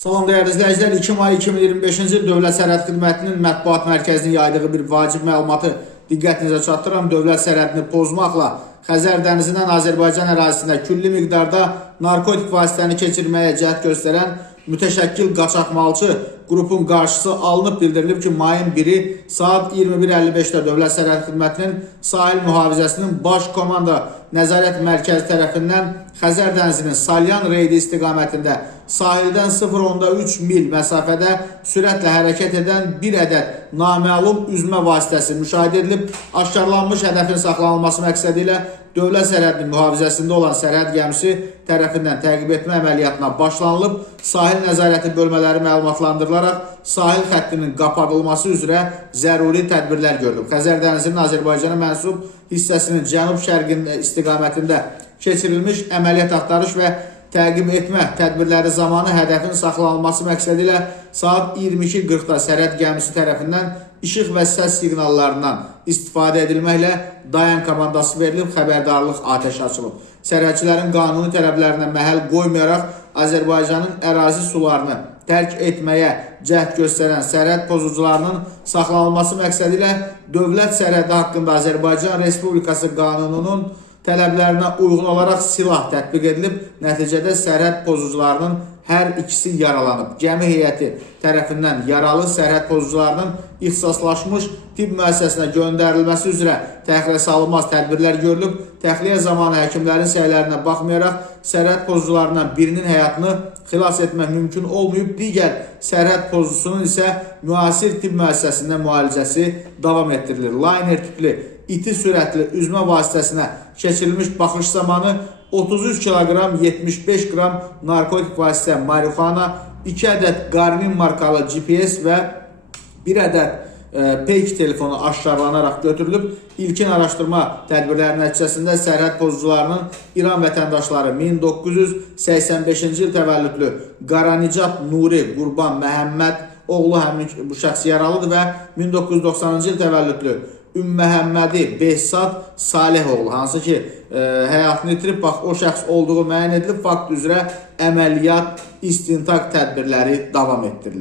Salam dəyərli izləyicilər, 2 may 2025-ci il Dövlət Sərhəd Xidmətinin mətbuat mərkəzinin yaydığı bir vacib məlumatı diqqətinizə çatdırıram. Dövlət sərhədini pozmaqla Xəzər dənizindən Azərbaycan ərazisində külli miqdarda narkotik vasitəni keçirməyə cəhd göstərən mütəşəkkil qaçaqmalçı qrupun qarşısı alınıb. Bildirilib ki, mayın 1-i saat 21:55-də Dövlət Sərhəd Xidmətinin Sahil Mühafizəsinin Baş Komanda Nəzarət Mərkəzi tərəfindən Xəzər dənizinin Salyan reydi istiqamətində sahildən 0.3 mil məsafədə sürətlə hərəkət edən bir ədəd naməlum üzmə vasitəsi müşahidə edilib. Aşkarlanmış hədəfin saxlanılması məqsədi ilə Dövlət sərhədinin mühafizəsində olan sərhəd gəmisi tərəfindən təqib etmə əməliyyatına başlanılıb. Sahil nəzarəti bölmələri məlumatlandırılaraq sahil xəttinin qapadılması üzrə zəruri tədbirlər görülüb. Xəzər dənizinin Azərbaycana mənsub hissəsinin cənub-şərq istiqamətində keçirilmiş əməliyyat axtarış və təqib etmə tədbirləri zamanı hədəfin saxlanılması məqsədi ilə saat 22:40-da sərhəd gəmisi tərəfindən işıq və səs siqnallarından istifadə edilməklə dayan komandası verilib, xəbərdarlıq atəşi açılıb. Sərhədçilərin qanuni tələblərinə məhəl qoymayaraq Azərbaycanın ərazi sularını tərk etməyə cəhd göstərən sərhəd pozucularının saxlanılması məqsədi ilə dövlət sərhədi haqqında Azərbaycan Respublikası qanununun tələblərinə uyğun olaraq silah tətbiq edilib. Nəticədə sərhəd pozucularının hər ikisi yaralanıb. Gəmi heyəti tərəfindən yaralı sərhəd pozucularının ixtisaslaşmış tibb müəssisəsinə göndərilməsi üzrə təxliyə salınmaz tədbirlər görülüb. Təxliyə zamanı həkimlərin səylərinə baxmayaraq sərhəd pozucularından birinin həyatını xilas etmək mümkün olmayıb. Digər sərhəd pozucusunun isə müasir tibb müəssisəsində müalicəsi davam etdirilir. Liner tipli iti sürətli üzmə vasitəsinə keçirilmiş baxış zamanı 33 kiloqram 75 qram narkotik vasitə marihuana, 2 ədəd Garmin markalı GPS və 1 ədəd peyk telefonu aşkarlanaraq götürülüb. İlkin araşdırma tədbirləri nəticəsində sərhəd pozucularının İran vətəndaşları 1985-ci il təvəllüdlü Qaranicat Nuri Qurban Məhəmməd oğlu həmin bu şəxs yaralıdır və 1990-cı il təvəllüdlü Ümməhəmmədi Behzad Salehoğlu, hansı ki həyatını itirib, bax o şəxs olduğu müəyyən edilib. Fakt üzrə əməliyyat istintaq tədbirləri davam etdirilir.